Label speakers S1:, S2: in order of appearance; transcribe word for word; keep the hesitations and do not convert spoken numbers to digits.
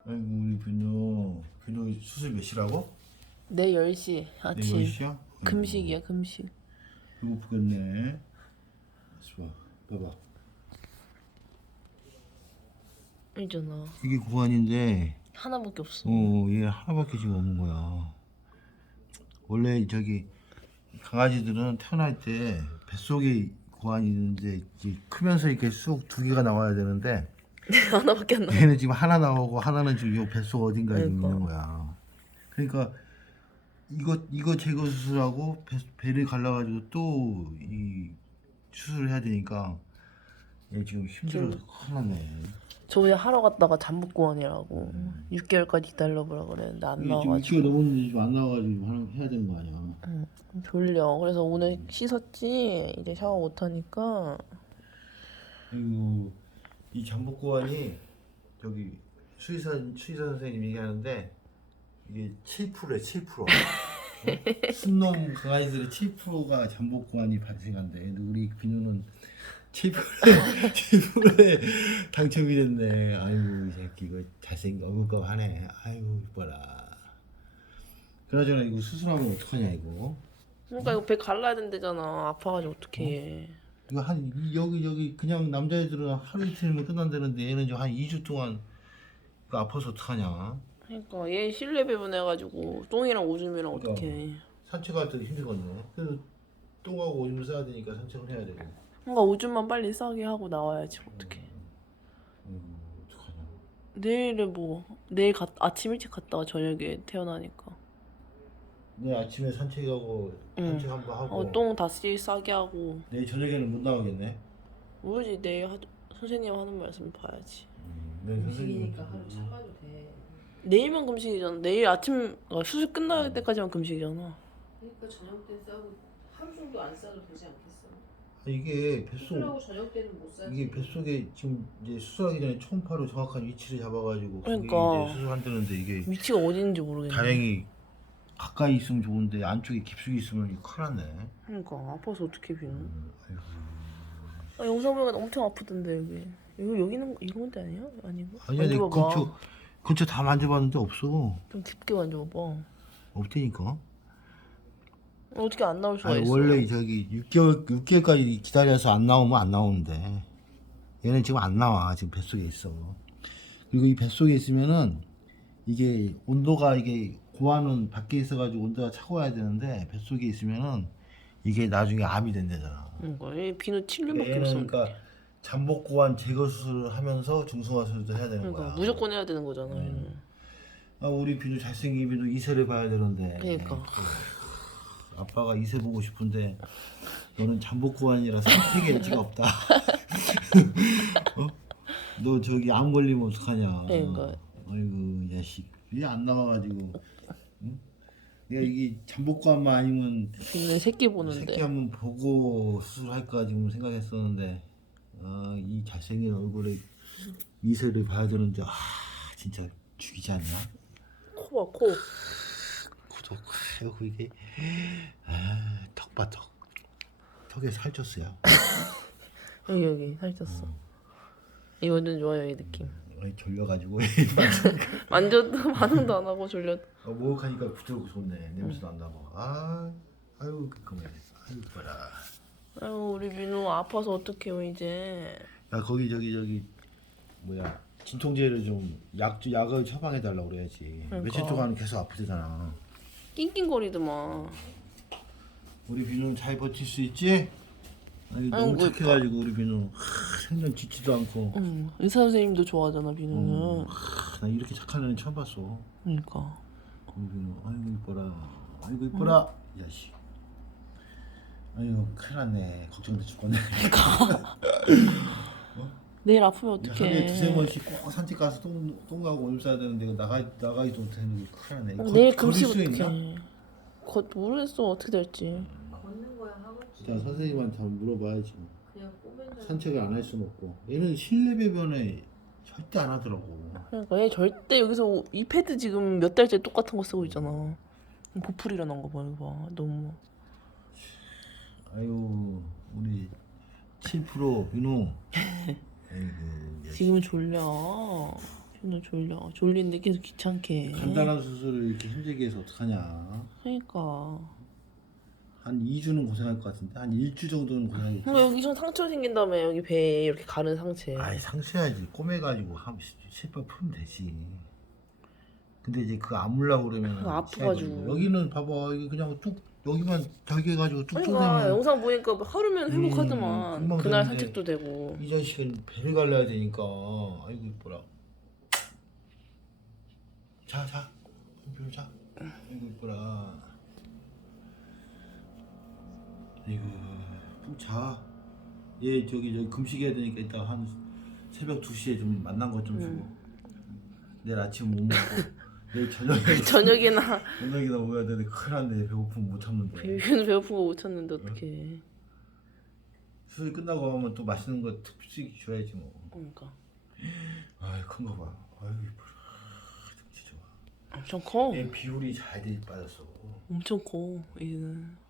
S1: 아이고 우리 비누 비누 수술 몇 시라고?
S2: 내 열 시
S1: 내
S2: 아침.
S1: 열 시야?
S2: 금식이야 금식.
S1: 배고프겠네. 봐봐, 봐봐.
S2: 있잖아.
S1: 이게 고환인데,
S2: 하나밖에 없어.
S1: 어, 얘 하나밖에 지금 없는 거야. 원래 저기 강아지들은 태어날 때 뱃속에 고환이 있는데 이제 크면서 이렇게 쑥 두 개가 나와야 되는데
S2: 하나밖에 안 나.
S1: 얘는 지금 하나 나오고 하나는 지금 이 뱃속 어딘가에
S2: 그러니까.
S1: 있는 거야. 그러니까 이거 이거 제거 수술하고 배, 배를 갈라가지고 또 이 수술을 해야 되니까 얘 지금 힘들어서
S2: 지금-
S1: 큰일 났네.
S2: 저번에 하러 갔다가 잠복고원이라고 육 개월까지 기다려보라 그랬는데 안
S1: 이게 지금 육
S2: 나와가지고.
S1: 개월 넘었는데 지금 안 나와가지고 하는 해야 되는 거 아니야?
S2: 응, 졸려. 그래서 오늘 씻었지. 이제 샤워 못 하니까.
S1: 그리고 이 잠복고환이 저기 수의사 수의사 선생님 얘기하는데 이게 칠 퍼센트래 칠 퍼센트. 어? 순놈 강아지들의 칠 퍼센트가 잠복고환이 발생한대. 근데 우리 비누는 칠 퍼센트 칠 퍼센트에 당첨이 됐네. 아이고 이 새끼 이거 잘생긴 어글거하네. 아이고 이뻐라. 그나저나 이거 수술하면 어떡하냐 이거.
S2: 그러니까 이거 배 갈라야 된대잖아. 아파가지고 어떡해.
S1: 이거 한 이- 여기 여기 그냥 남자애들은 하루 이틀이면 끝난다는데 얘는 지금 한 이 주 동안 이거 아파서 어떡하냐.
S2: 그러니까 얘 실내 배분해가지고 똥이랑 오줌이랑
S1: 그러니까.
S2: 어떡해.
S1: 산책할 때도 힘들거든요. 그래서 똥하고 오줌 싸야 되니까 산책을 해야 되고.
S2: 뭔가 오줌만 빨리 싸게 하고 나와야지 어떡해.
S1: 음, 어떡하냐.
S2: 내일은 뭐 내일 가, 아침 일찍 갔다가 저녁에 태어나니까.
S1: 내일 아침에 산책하고
S2: 응.
S1: 산책 한번 하고.
S2: 어, 똥 다시 싸게 하고.
S1: 내일 저녁에는 못 나오겠네.
S2: 모르지 내일 하, 선생님 하는 말씀 봐야지.
S1: 음, 내일 선생님.
S3: 금식이니까 하루 참아도 돼.
S2: 내일만 금식이잖아. 내일 아침 어, 수술 끝날 때까지만 금식이잖아.
S3: 그러니까 저녁 때 싸고 하루 정도 안 싸도 되지 않겠어?
S1: 이게 뱃속
S3: 수술하고 저녁 때는 못 싸지.
S1: 이게 뱃속에 지금 이제 수술하기 전에 초음파로 정확한 위치를 잡아가지고
S2: 그러니까.
S1: 거기 이제 수술한다는데 이게
S2: 위치가 어디인지 모르겠네.
S1: 다행히 가까이 있으면 좋은데 안쪽에 깊숙이 있으면 이거 큰일 났네.
S2: 그러니까 아파서 어떻게 비는?
S1: 음, 아이고.
S2: 아, 영상 보니까 엄청 아프던데 여기. 이거 여기는 이런 데 아니야? 아니고?
S1: 아니야 내
S2: 만져봐봐.
S1: 근처 근처 다 만져봤는데 없어.
S2: 좀 깊게 만져봐봐.
S1: 없다니까.
S2: 어떻게 안 나올 수가
S1: 아니
S2: 있어?
S1: 원래 저기 육 개월 육 개월까지 기다려서 안 나오면 안 나오는데 얘는 지금 안 나와. 지금 뱃속에 있어. 그리고 이 뱃속에 있으면은 이게 온도가 이게 고환은 밖에 있어가지고 온도가 차가워야 되는데 뱃속에 있으면은 이게 나중에 암이 된대잖아.
S2: 그러니까 얘 비누 칠 년밖에
S1: 얘는
S2: 없었는데.
S1: 그러니까 잠복 고환 제거 수술을 하면서 중성화 수술도 해야 되는
S2: 그러니까
S1: 거야.
S2: 무조건 해야 되는 거잖아. 얘는.
S1: 아 우리 비누 잘생긴 비누 이세를 봐야 되는데.
S2: 그러니까.
S1: 아빠가 이세 보고 싶은데 너는 잠복 고환이라서 선택의 여지가 없다. 어? 너 저기 암 걸리면 어떡하냐.
S2: 그러니까.
S1: 아이고 이 자식 이게 안 나와가지고. 응? 내가 이게 잠복 고환만 아니면
S2: 비누는 새끼 보는데.
S1: 새끼 한번 보고 수술할까 지금 생각했었는데 아, 이 잘생긴 얼굴에 이세를 봐야 되는데 아 진짜 죽이지 않나?
S2: 코 봐, 코.
S1: 구독 아이고 이게 아, 턱봐 턱 턱에 살쪘어요.
S2: 여기 여기 살쪘어. 이거 완전 좋아요 이 느낌.
S1: 아이, 졸려가지고
S2: 만져도 반응도 안 하고 졸려.
S1: 어, 목욕하니까 부드럽고 좋네. 냄새도 안 나고 아 아유 그거네. 아유 이뻐라.
S2: 아유 우리 민우 아파서 어떡해요 이제.
S1: 야 거기 저기 저기 뭐야 진통제를 좀 약 약을 처방해 달라고 그래야지.
S2: 그러니까.
S1: 며칠 동안 계속 아프대잖아.
S2: 낑낑거리더만.
S1: 우리 비누는 잘 버틸 수 있지? 아니, 너무
S2: 아이고,
S1: 착해가지고 우리 비누 하, 생전 짖지도 않고
S2: 응. 의사 선생님도 좋아하잖아 비누는.
S1: 하, 나 이렇게 착한 애는 처음 봤어.
S2: 그러니까.
S1: 우리 비누 아이고 이뻐라 아이고 이뻐라 이 자식 아이고 큰일 났네 걱정돼 죽겠네.
S2: 내일 아프면
S1: 하루에 두세
S2: 어떡해.
S1: 번씩 꼭 산책 가서 똥, 똥 가고 오줌 싸야 되는데 이거 나가, 나가지도 못하는 게 큰일 났네.
S2: 어,
S1: 거-
S2: 내일
S1: 걸을
S2: 금식
S1: 수 있나?
S2: 어떡해. 겉 모르겠어 어떻게 될지.
S3: 걷는 거야 하겠지.
S1: 자 선생님한테 한번 물어봐야지.
S3: 그냥 꼬맨다.
S1: 산책을 안 할 수는 없고 얘는 실내 배변에 절대 안 하더라고.
S2: 그러니까 얘 절대 여기서 이 패드 지금 몇 달째 똑같은 거 쓰고 있잖아. 보풀 일어난 거 봐, 이거 봐. 너무.
S1: 아유 우리 칠 퍼센트 민호. 아이고 이 자식.
S2: 지금 졸려. 너 졸려. 졸린데 계속 귀찮게 해.
S1: 간단한 수술을 이렇게 힘들게 해서 어떡하냐.
S2: 그러니까.
S1: 한 이 주는 고생할 것 같은데 한 일 주 정도는 고생하겠지.
S2: 뭐 여기서 상처 생긴 다음에 여기 배에 이렇게 가른 상체.
S1: 아이 상처야지. 꼬매가지고 한 실밥 풀면 되지. 근데 이제 그거 아물라고 그러면
S2: 그거 아파가지고.
S1: 여기는 봐봐 이게 그냥 뚝 여기만 자기 해가지고 뚝
S2: 그러니까
S1: 쏘내면
S2: 영상 보니까 하루면 회복하더만.
S1: 음, 금방
S2: 그날
S1: 되는데.
S2: 산책도 되고.
S1: 이 자식은 배를 갈라야 되니까 아이고 이뻐라. 자 자. 한표 자. 아이고 이뻐라. 아이고 푹 자. 얘 저기 저기 금식해야 되니까 이따 한 새벽 두 시에 좀 만난 것 좀 주고.
S2: 음.
S1: 내일 아침 못 먹고 내일 저녁에
S2: 저녁이나
S1: 저녁이나 먹어야 되는데 큰일 났네. 배고프면 못 참는데.
S2: 비비는 배고픈 거 못 참는데 어떡해.
S1: 수술 끝나고 하면 또 맛있는 거 특별히 줘야지 뭐.
S2: 그러니까.
S1: 아이 큰 거 봐. 아이고 이뻐라. 정치 좋아.
S2: 엄청 커.
S1: 얘 비율이 잘 돼 빠졌어.
S2: 엄청 커. 얘는.